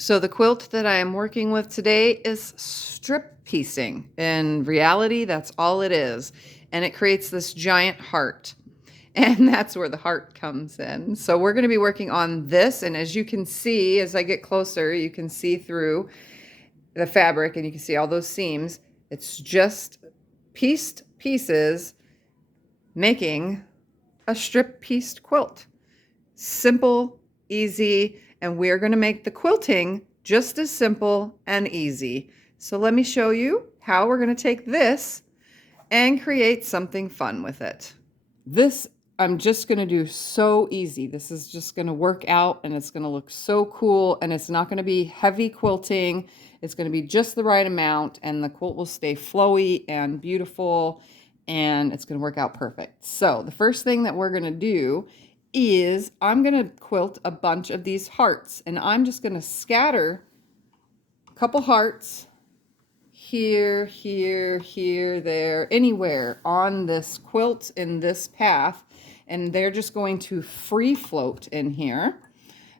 So the quilt that I am working with today is strip piecing. In reality, that's all it is. And it creates this giant heart. And that's where the heart comes in. So we're going to be working on this. And as you can see, as I get closer, you can see through the fabric and you can see all those seams. It's just pieced pieces making a strip pieced quilt. Simple, easy, and we're going to make the quilting just as simple and easy. So let me show you how we're going to take this and create something fun with it. This I'm just going to do so easy. This is just going to work out and it's going to look so cool, and it's not going to be heavy quilting. It's going to be just the right amount, and the quilt will stay flowy and beautiful, and it's going to work out perfect. So the first thing that we're going to do is I'm going to quilt a bunch of these hearts, and I'm just going to scatter a couple hearts here, here, here, there, anywhere on this quilt in this path, and they're just going to free float in here.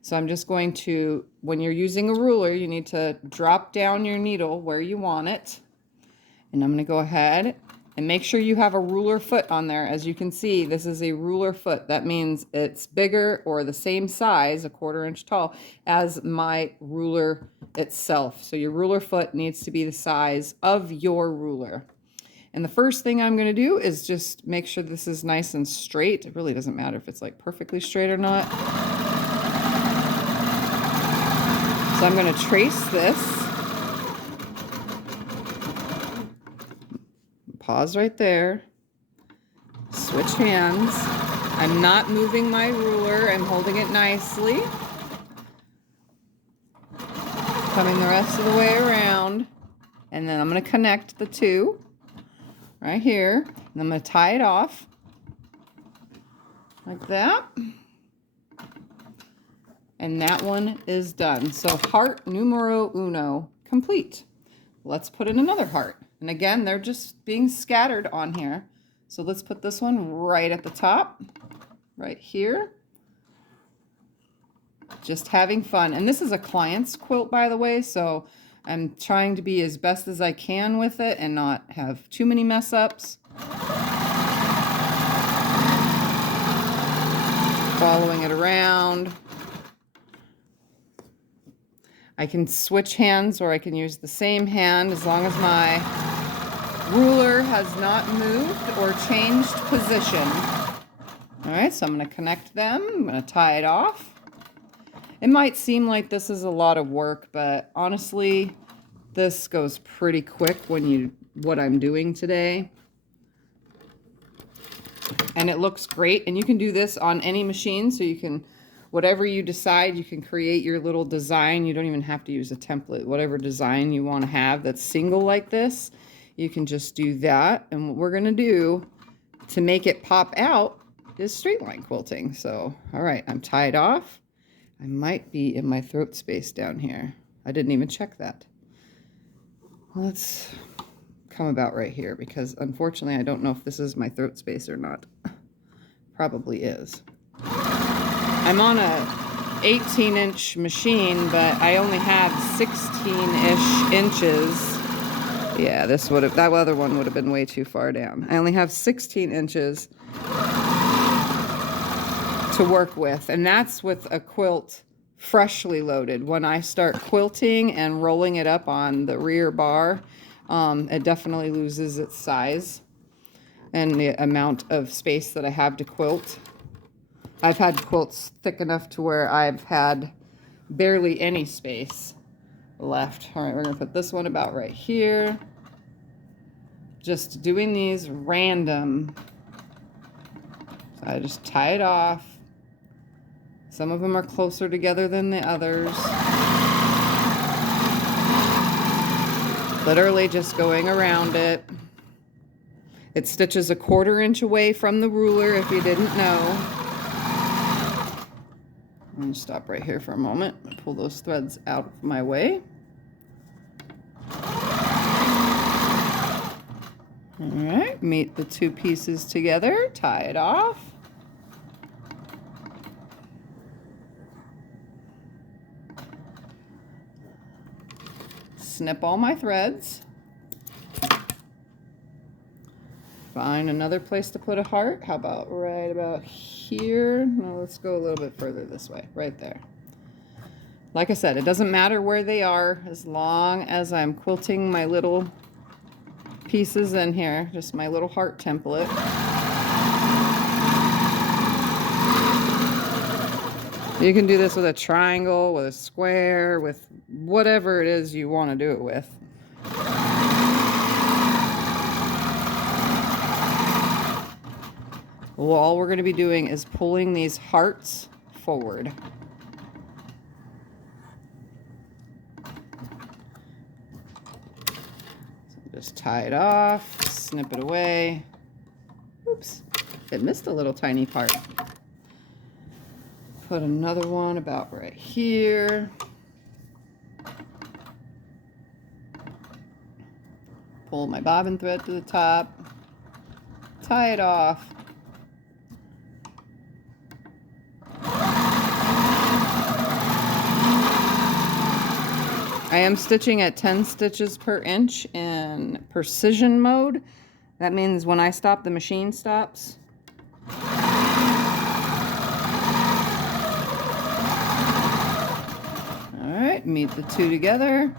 So I'm just going to, when you're using a ruler, you need to drop down your needle where you want it, and I'm going to go ahead and make sure you have a ruler foot on there. As you can see, this is a ruler foot. That means it's bigger or the same size, 1/4 inch tall, as my ruler itself. So your ruler foot needs to be the size of your ruler. And the first thing I'm going to do is just make sure this is nice and straight. It really doesn't matter if it's like perfectly straight or not. So I'm going to trace this. Pause right there. Switch hands. I'm not moving my ruler. I'm holding it nicely. Coming the rest of the way around. And then I'm going to connect the two right here. And I'm going to tie it off like that. And that one is done. So heart numero uno complete. Let's put in another heart. And again, they're just being scattered on here. So let's put this one right at the top, right here. Just having fun. And this is a client's quilt, by the way, so I'm trying to be as best as I can with it and not have too many mess ups. Following it around. I can switch hands, or I can use the same hand as long as my ruler has not moved or changed position. All right, so I'm going to connect them. I'm going to tie it off. It might seem like this is a lot of work, but honestly, this goes pretty quick when what I'm doing today. And it looks great, and you can do this on any machine, so you can, whatever you decide, you can create your little design. You don't even have to use a template. Whatever design you want to have that's single like this, you can just do that. And what we're going to do to make it pop out is straight line quilting. So, all right, I'm tied off. I might be in my throat space down here. I didn't even check that. Let's come about right here, because unfortunately I don't know if this is my throat space or not. Probably is. I'm on a 18-inch machine, but I only have 16-ish inches. Yeah, that other one would have been way too far down. I only have 16 inches to work with, and that's with a quilt freshly loaded. When I start quilting and rolling it up on the rear bar, it definitely loses its size and the amount of space that I have to quilt. I've had quilts thick enough to where I've had barely any space left. All right, we're going to put this one about right here. Just doing these random. So I just tie it off. Some of them are closer together than the others. Literally just going around it. It stitches 1/4 inch away from the ruler, if you didn't know. I'm going to stop right here for a moment. Pull those threads out of my way. All right, meet the two pieces together, tie it off. snip all my threads. Find another place to put a heart. How about right about here? No, let's go a little bit further this way, right there. Like I said, it doesn't matter where they are as long as I'm quilting my little pieces in here, just my little heart template. You can do this with a triangle, with a square, with whatever it is you want to do it with. Well, all we're going to be doing is pulling these hearts forward. So just tie it off, snip it away. Oops, it missed a little tiny part. Put another one about right here. Pull my bobbin thread to the top, tie it off. I am stitching at 10 stitches per inch in precision mode. That means when I stop, the machine stops. All right, meet the two together.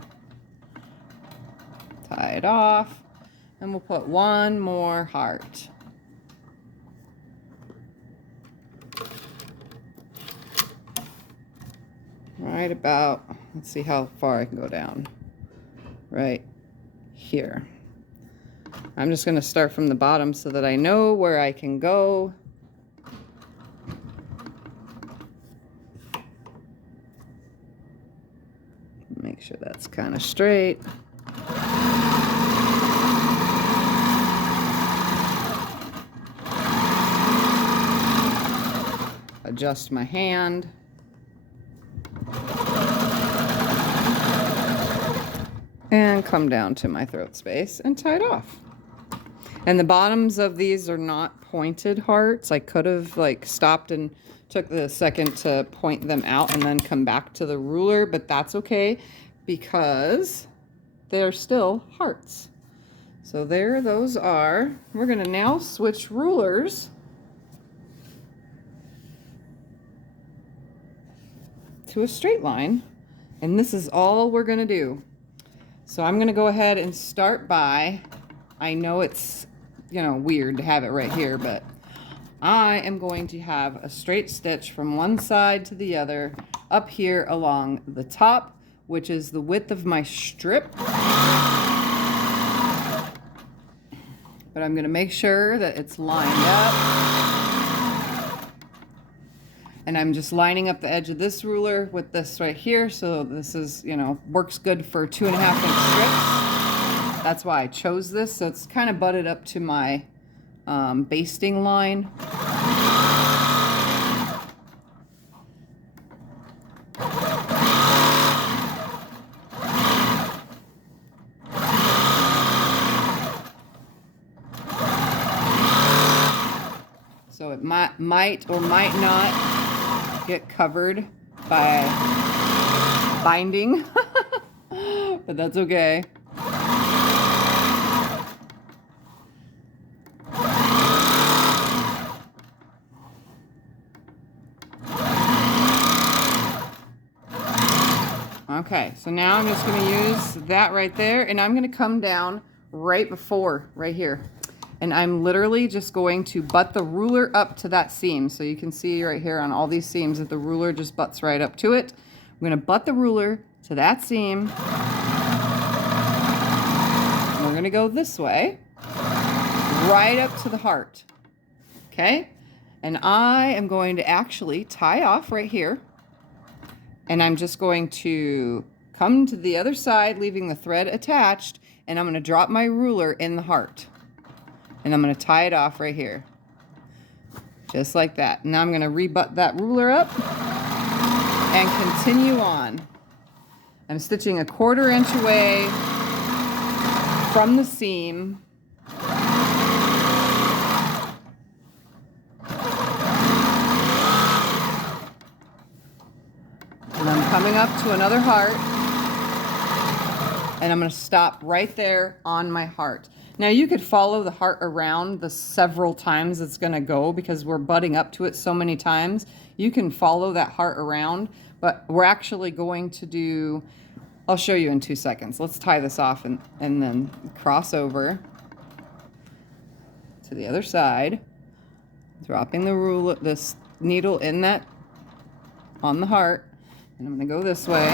Tie it off, and we'll put one more heart. Right about, let's see how far I can go down. Right here. I'm just going to start from the bottom so that I know where I can go. Make sure that's kind of straight. Adjust my hand. And come down to my throat space and tie it off. And the bottoms of these are not pointed hearts. I could have like stopped and took the second to point them out and then come back to the ruler, but that's okay because they're still hearts. So there those are. We're gonna now switch rulers to a straight line, and this is all we're gonna do. So I'm gonna go ahead and start by, I know it's, you know, weird to have it right here, but I am going to have a straight stitch from one side to the other up here along the top, which is the width of my strip. But I'm gonna make sure that it's lined up. And I'm just lining up the edge of this ruler with this right here. So this is, you know, works good for 2.5 inch strips. That's why I chose this. So it's kind of butted up to my basting line. So it might or might not get covered by binding, but that's okay. Okay, so now I'm just going to use that right there, and I'm going to come down right here. And I'm literally just going to butt the ruler up to that seam. So you can see right here on all these seams that the ruler just butts right up to it. I'm going to butt the ruler to that seam. And we're going to go this way, right up to the heart. Okay? And I am going to actually tie off right here. And I'm just going to come to the other side, leaving the thread attached. And I'm going to drop my ruler in the heart. And I'm going to tie it off right here. Just like that. Now I'm going to rebutt that ruler up and continue on. I'm stitching 1/4 inch away from the seam. And I'm coming up to another heart. And I'm going to stop right there on my heart. Now you could follow the heart around the several times it's going to go, because we're butting up to it so many times. You can follow that heart around, but we're actually going to do, I'll show you in 2 seconds. Let's tie this off and then cross over to the other side, dropping the ruler, this needle in that, on the heart, and I'm going to go this way.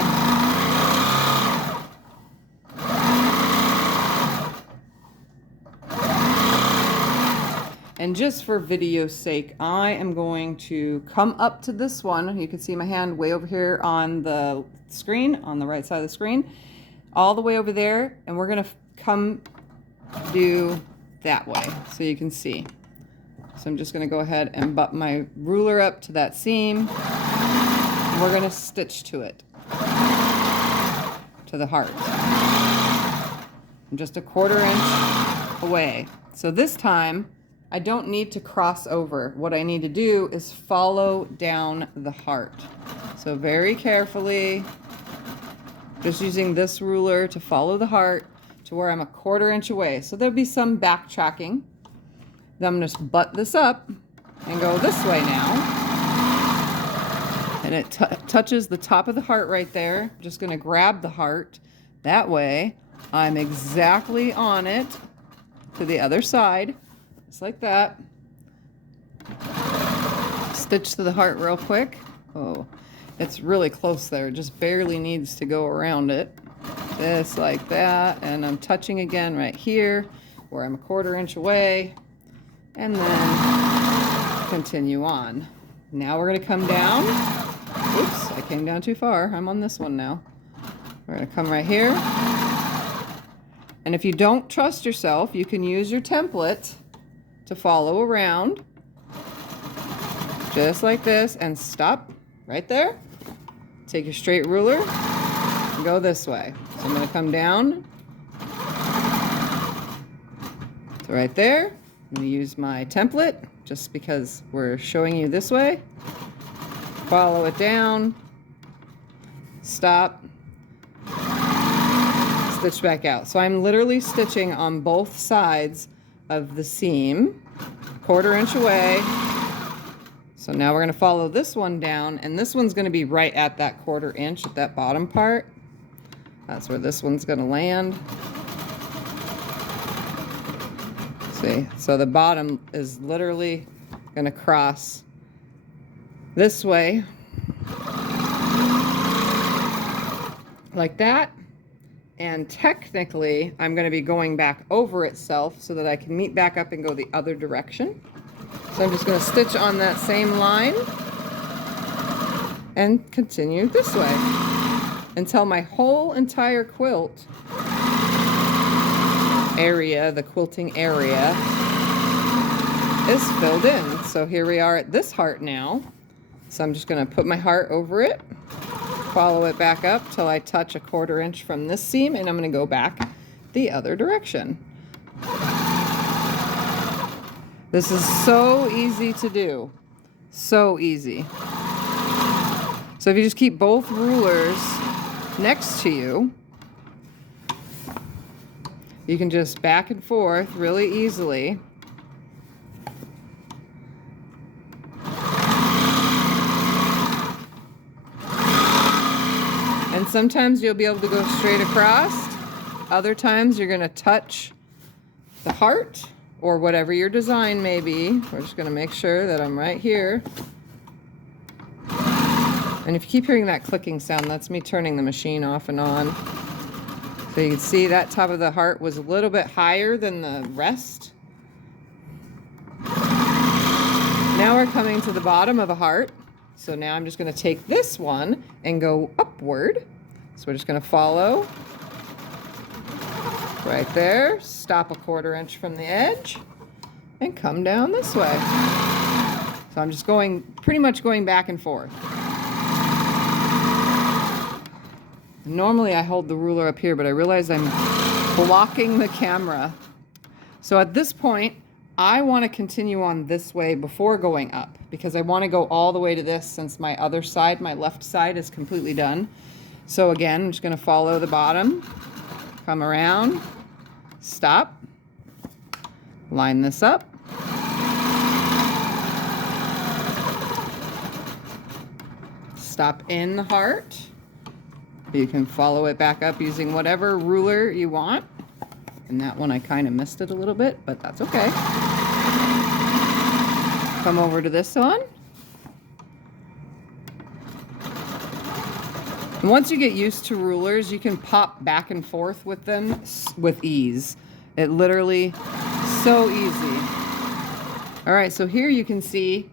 And just for video's sake, I am going to come up to this one. You can see my hand way over here on the screen, on the right side of the screen, all the way over there, and we're going to come do that way so you can see. So I'm just going to go ahead and butt my ruler up to that seam. And we're going to stitch to it, to the heart. I'm just a 1/4 inch away. So this time, I don't need to cross over. What I need to do is follow down the heart. So very carefully, just using this ruler to follow the heart to where I'm a 1/4 inch away. So there'll be some backtracking. Then I'm going to butt this up and go this way now. And it touches the top of the heart right there. I'm just going to grab the heart. That way, I'm exactly on it to the other side. Just like that. Stitch to the heart real quick. Oh, it's really close there. It just barely needs to go around it. Just like that. And I'm touching again right here where I'm a 1/4 inch away. And then continue on. Now we're going to come down. Oops, I came down too far. I'm on this one now. We're going to come right here. And if you don't trust yourself, you can use your template to follow around. Just like this, and stop right there. Take your straight ruler and go this way. So I'm going to come down to right there. I'm going to use my template just because we're showing you this way. Follow it down, stop, stitch back out. So I'm literally stitching on both sides of the seam, 1/4 inch away. So now we're going to follow this one down, and this one's going to be right at that 1/4 inch at that bottom part. That's where this one's going to land. See, so the bottom is literally going to cross this way, like that. And technically, I'm going to be going back over itself so that I can meet back up and go the other direction. So I'm just going to stitch on that same line and continue this way until my whole entire quilt area, the quilting area, is filled in. So here we are at this heart now. So I'm just going to put my heart over it, follow it back up till I touch a 1/4 inch from this seam, and I'm going to go back the other direction. This is so easy to do. So easy. So if you just keep both rulers next to you, you can just back and forth really easily. And sometimes you'll be able to go straight across. Other times you're going to touch the heart or whatever your design may be. We're just going to make sure that I'm right here. And if you keep hearing that clicking sound, that's me turning the machine off and on. So you can see that top of the heart was a little bit higher than the rest. Now we're coming to the bottom of a heart. So now I'm just going to take this one and go upward. So we're just going to follow right there, stop a 1/4 inch from the edge, and come down this way. So I'm just going, pretty much going back and forth. Normally I hold the ruler up here, but I realize I'm blocking the camera. So at this point, I want to continue on this way before going up, because I want to go all the way to this since my other side, my left side, is completely done. So again, I'm just going to follow the bottom, come around, stop, line this up. Stop in the heart. You can follow it back up using whatever ruler you want. And that one I kind of missed it a little bit, but that's okay. Come over to this one. And once you get used to rulers, you can pop back and forth with them with ease. It literally, so easy. All right, so here you can see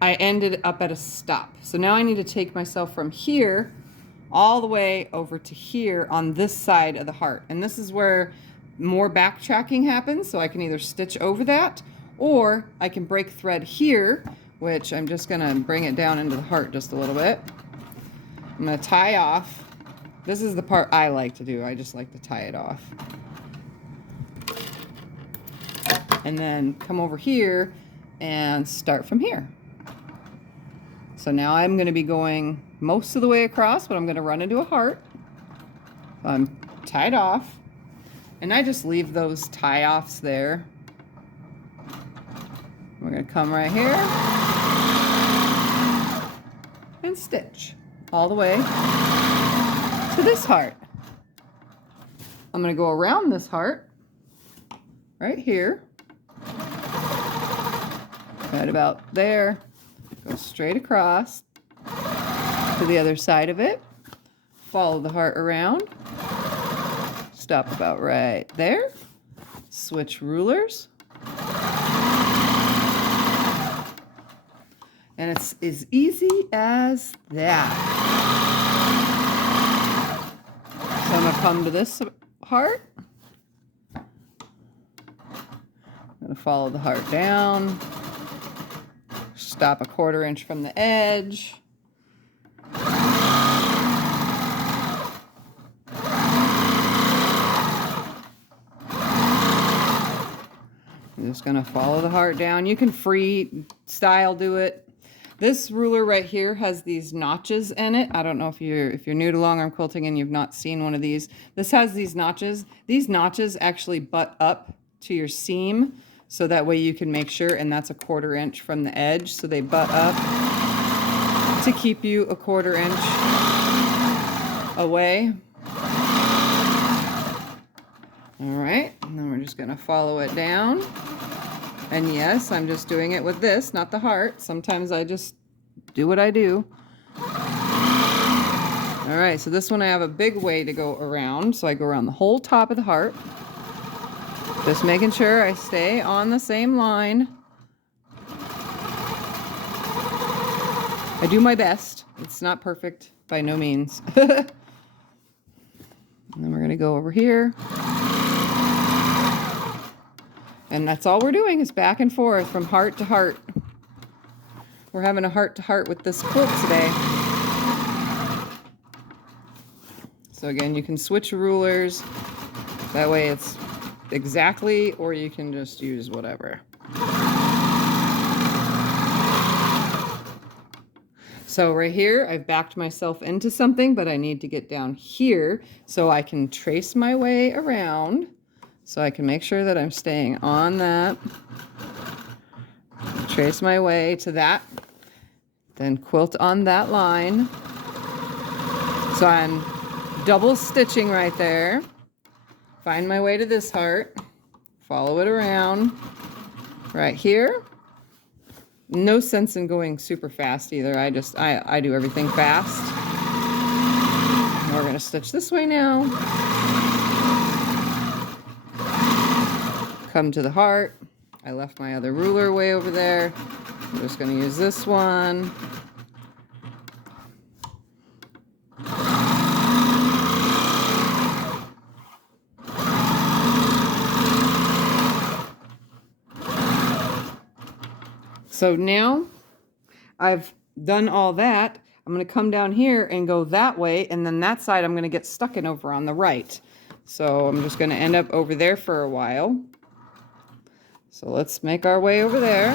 I ended up at a stop. So now I need to take myself from here all the way over to here on this side of the heart. And this is where more backtracking happens. So I can either stitch over that, or I can break thread here, which I'm just gonna bring it down into the heart just a little bit. I'm gonna tie off. This is the part I like to do. I just like to tie it off. And then come over here and start from here. So now I'm going to be going most of the way across, but I'm going to run into a heart. So I'm tied off, and I just leave those tie-offs there. We're going to come right here and stitch all the way to this heart. I'm going to go around this heart right here, right about there. Go straight across to the other side of it. Follow the heart around. Stop about right there. Switch rulers. And it's as easy as that. So I'm going to come to this heart. I'm going to follow the heart down. Stop 1/4 inch from the edge. I'm just going to follow the heart down. You can freestyle do it. This ruler right here has these notches in it. I don't know if you're new to long arm quilting and you've not seen one of these. This has these notches. These notches actually butt up to your seam, so that way you can make sure, and that's 1/4 inch from the edge, so they butt up to keep you 1/4 inch away. All right, and then we're just gonna follow it down. And yes, I'm just doing it with this, not the heart. Sometimes I just do what I do. All right, so this one I have a big way to go around, so I go around the whole top of the heart. Just making sure I stay on the same line. I do my best. It's not perfect by no means. And then we're going to go over here. And that's all we're doing is back and forth from heart to heart. We're having a heart to heart with this quilt today. So again, you can switch rulers. That way it's exactly, or you can just use whatever. So right here, I've backed myself into something, but I need to get down here so I can trace my way around, so I can make sure that I'm staying on that. Trace my way to that, then quilt on that line. So I'm double stitching right there. Find my way to this heart, follow it around right here. No sense in going super fast either. I do everything fast. We're gonna stitch this way now. Come to the heart. I left my other ruler way over there. I'm just gonna use this one. So now I've done all that. I'm going to come down here and go that way, and then that side I'm going to get stuck in over on the right. So I'm just going to end up over there for a while. So let's make our way over there.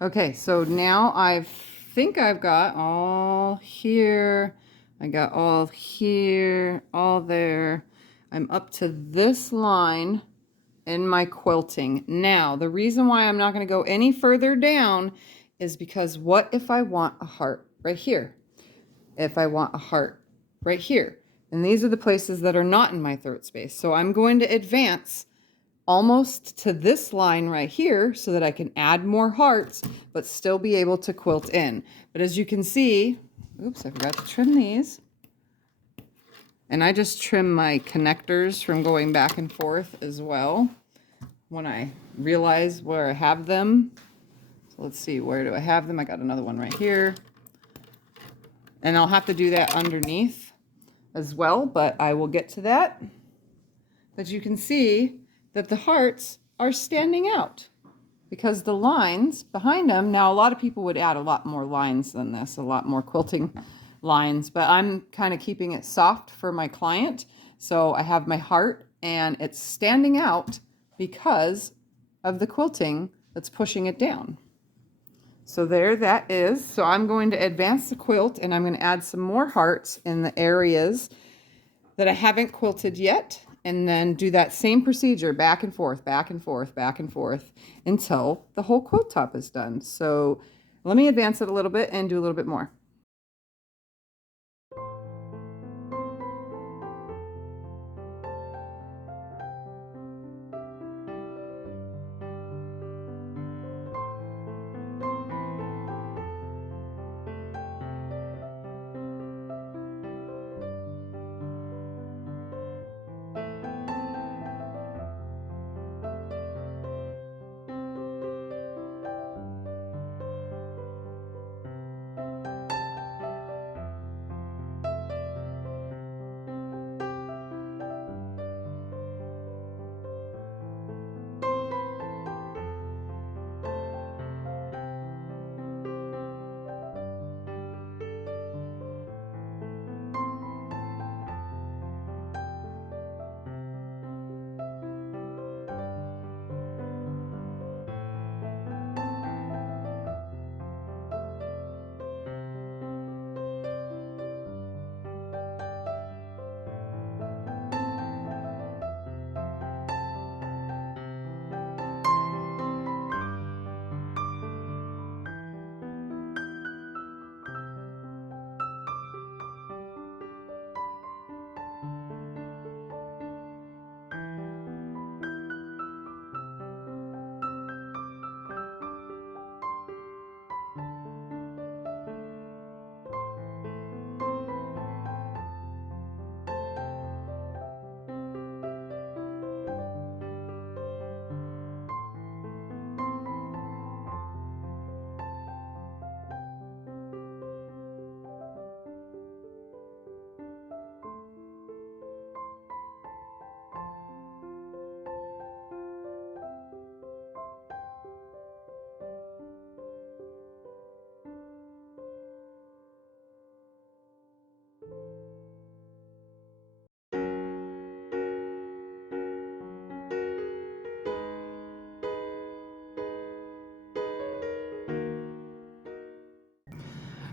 Okay, so now I think I've got all here. I got all here, all there. I'm up to this line in my quilting. Now, the reason why I'm not going to go any further down is because what if I want a heart right here? If I want a heart right here. And these are the places that are not in my throat space. So I'm going to advance almost to this line right here so that I can add more hearts, but still be able to quilt in. But as you can see, oops, I forgot to trim these. And I just trim my connectors from going back and forth as well when I realize where I have them. So let's see, where do I have them? I got another one right here. And I'll have to do that underneath as well, but I will get to that. But you can see that the hearts are standing out because the lines behind them, now a lot of people would add a lot more lines than this, a lot more quilting lines, but I'm kind of keeping it soft for my client. So I have my heart and it's standing out because of the quilting that's pushing it down. So there that is. So I'm going to advance the quilt and I'm going to add some more hearts in the areas that I haven't quilted yet, and then do that same procedure back and forth, back and forth, back and forth until the whole quilt top is done. So let me advance it a little bit and do a little bit more.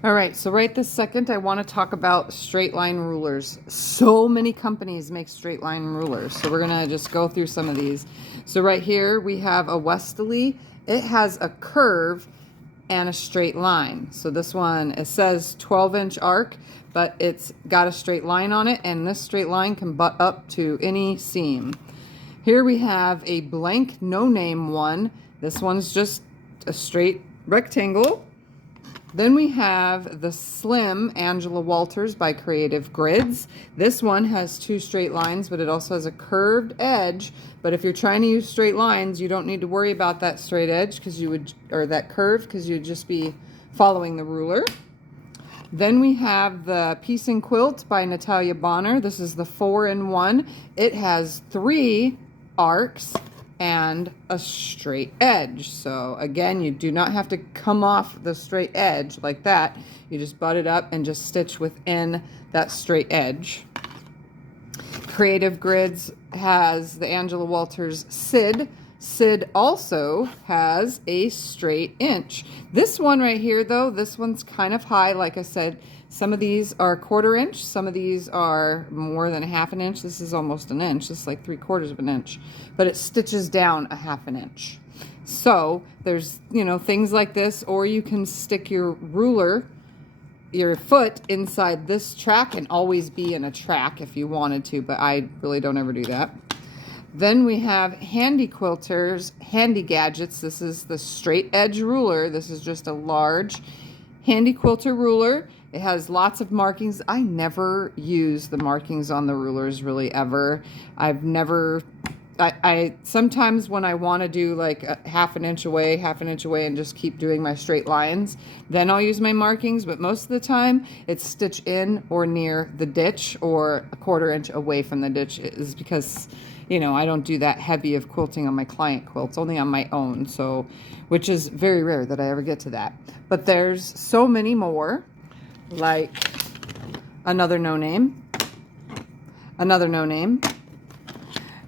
All right, so right this second, I want to talk about straight line rulers. So many companies make straight line rulers, so we're gonna just go through some of these. So right here, we have a Westerly. It has a curve and a straight line. So this one, it says 12-inch arc, but it's got a straight line on it, and this straight line can butt up to any seam. Here we have a blank no-name one. This one's just a straight rectangle. Then we have the Slim Angela Walters by Creative Grids. This one has two straight lines, but it also has a curved edge. But if you're trying to use straight lines, you don't need to worry about that straight edge because you would, or that curve, because you'd just be following the ruler. Then we have the Piece and Quilt by Natalia Bonner. This is the 4-in-1. It has 3 arcs and a straight edge. So again, you do not have to come off the straight edge like that. You just butt it up and just stitch within that straight edge. Creative Grids has the Angela Walters Sid Sid also has a straight inch. This one right here though, this one's kind of high. Like I said, some of these are 1/4 inch, some of these are more than 1/2 inch. This is almost an inch. This is like 3/4 of an inch, but it stitches down 1/2 inch. So there's, things like this, or you can stick your ruler, your foot inside this track and always be in a track if you wanted to, but I really don't ever do that. Then we have Handy Quilters, Handy Gadgets. This is the straight edge ruler. This is just a large Handy Quilter ruler. It has lots of markings. I never use the markings on the rulers really ever. I sometimes when I want to do like a 1/2 inch away, 1/2 inch away, and just keep doing my straight lines, then I'll use my markings. But most of the time it's stitch in or near the ditch or a 1/4 inch away from the ditch, is because I don't do that heavy of quilting on my client quilts, only on my own. So, which is very rare that I ever get to that. But there's so many more, like another no name,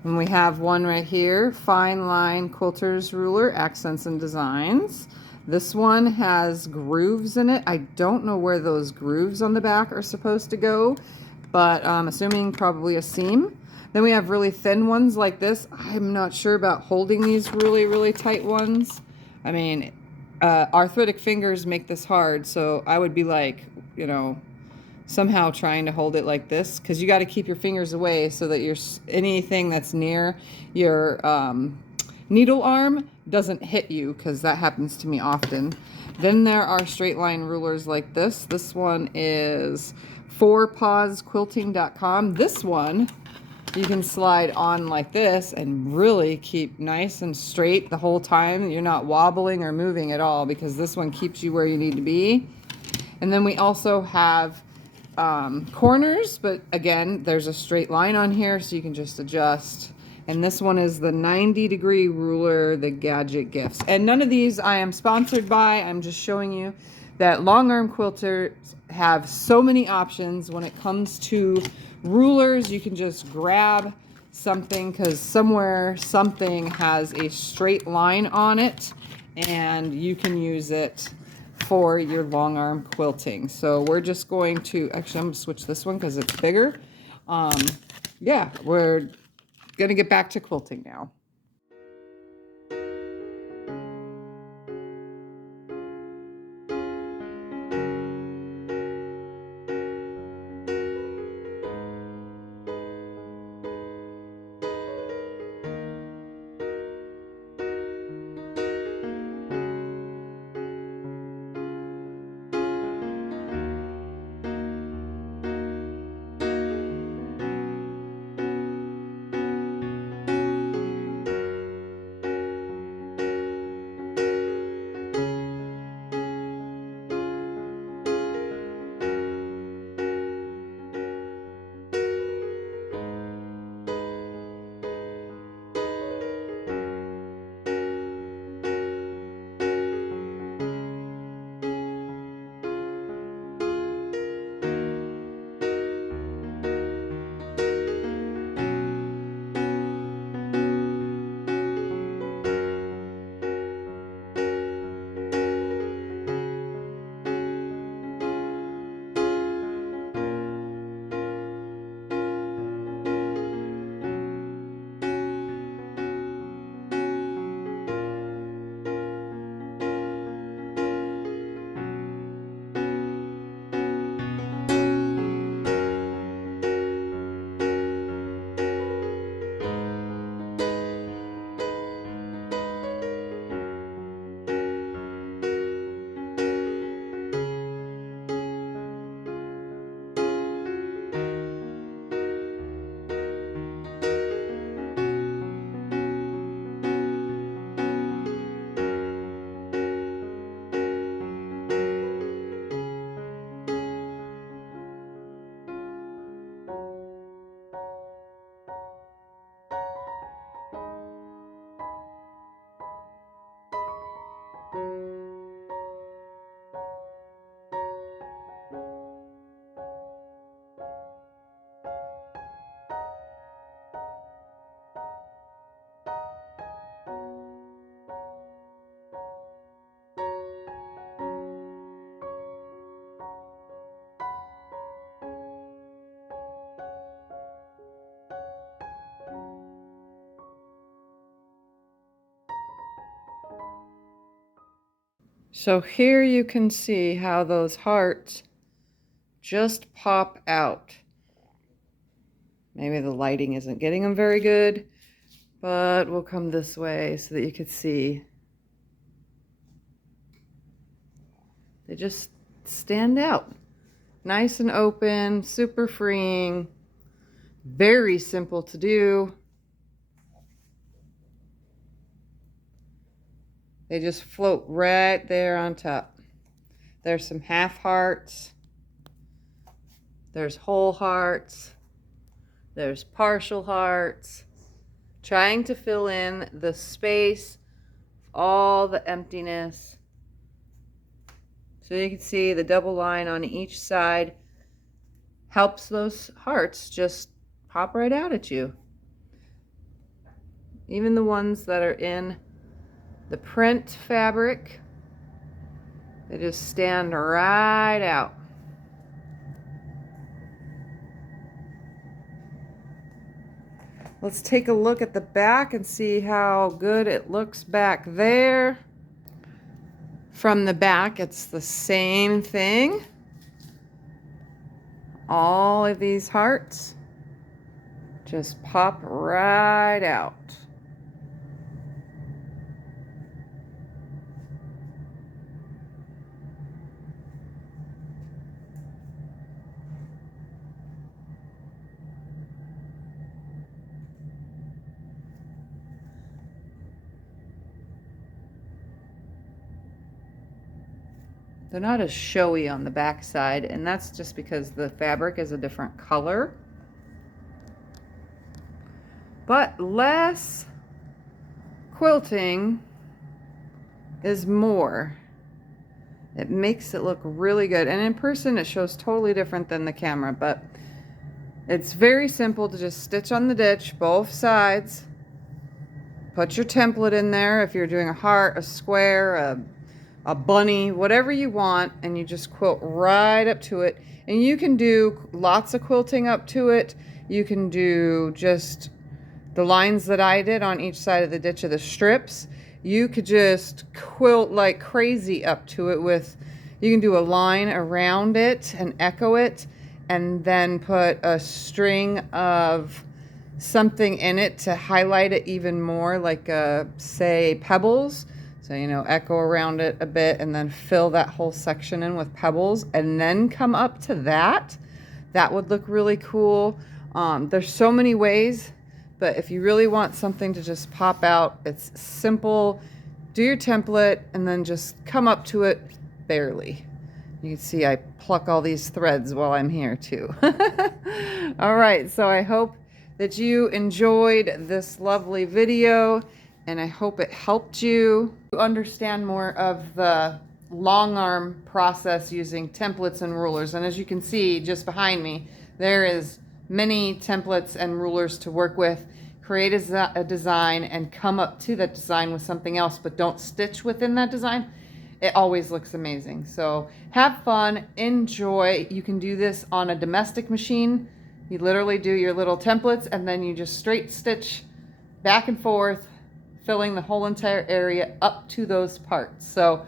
and we have one right here, Fine Line Quilters Ruler, Accents and Designs. This one has grooves in it. I don't know where those grooves on the back are supposed to go, but I'm assuming probably a seam. Then we have really thin ones like this. I'm not sure about holding these really, really tight ones. I mean, arthritic fingers make this hard, so I would be like, somehow trying to hold it like this, because you got to keep your fingers away so that anything that's near your needle arm doesn't hit you, because that happens to me often. Then there are straight line rulers like this. This one is 4pawsquilting.com. This one you can slide on like this and really keep nice and straight the whole time. You're not wobbling or moving at all, because this one keeps you where you need to be. And then we also have corners, but again, there's a straight line on here, so you can just adjust. And this one is the 90-degree ruler, the Gadget Gifts. And none of these I am sponsored by. I'm just showing you that long arm quilters have so many options when it comes to rulers. You can just grab something because somewhere something has a straight line on it, and you can use it for your long arm quilting. So we're just going to, actually I'm going to switch this one because it's bigger. Yeah, we're going to get back to quilting now. So here you can see how those hearts just pop out. Maybe the lighting isn't getting them very good, but we'll come this way so that you can see. They just stand out. Nice and open, super freeing, very simple to do. They just float right there on top. There's some half hearts. There's whole hearts. There's partial hearts. Trying to fill in the space, all the emptiness. So you can see the double line on each side helps those hearts just pop right out at you. Even the ones that are in the print fabric, they just stand right out. Let's take a look at the back and see how good it looks back there. From the back, it's the same thing. All of these hearts just pop right out. They're not as showy on the back side, and that's just because the fabric is a different color. But less quilting is more. It makes it look really good, and in person it shows totally different than the camera, but it's very simple to just stitch on the ditch, both sides. Put your template in there if you're doing a heart, a square, a bunny, whatever you want, and you just quilt right up to it. And you can do lots of quilting up to it. You can do just the lines that I did on each side of the ditch of the strips. You could just quilt like crazy up to it with, you can do a line around it and echo it, and then put a string of something in it to highlight it even more, like say pebbles. So, you know, echo around it a bit and then fill that whole section in with pebbles and then come up to that. That would look really cool. There's so many ways, but if you really want something to just pop out, it's simple. Do your template and then just come up to it barely. You can see I pluck all these threads while I'm here too. All right, so I hope that you enjoyed this lovely video, and I hope it helped you understand more of the long arm process using templates and rulers. And as you can see just behind me, there is many templates and rulers to work with. Create a design and come up to that design with something else, but don't stitch within that design. It always looks amazing. So have fun, enjoy. You can do this on a domestic machine. You literally do your little templates and then you just straight stitch back and forth, filling the whole entire area up to those parts. So,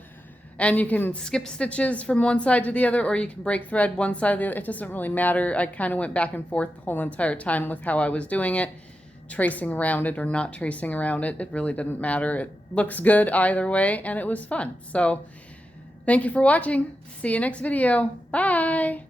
and you can skip stitches from one side to the other, or you can break thread one side to the other. It doesn't really matter. I kind of went back and forth the whole entire time with how I was doing it, tracing around it or not tracing around it. It really didn't matter. It looks good either way, and it was fun. So thank you for watching. See you next video. Bye.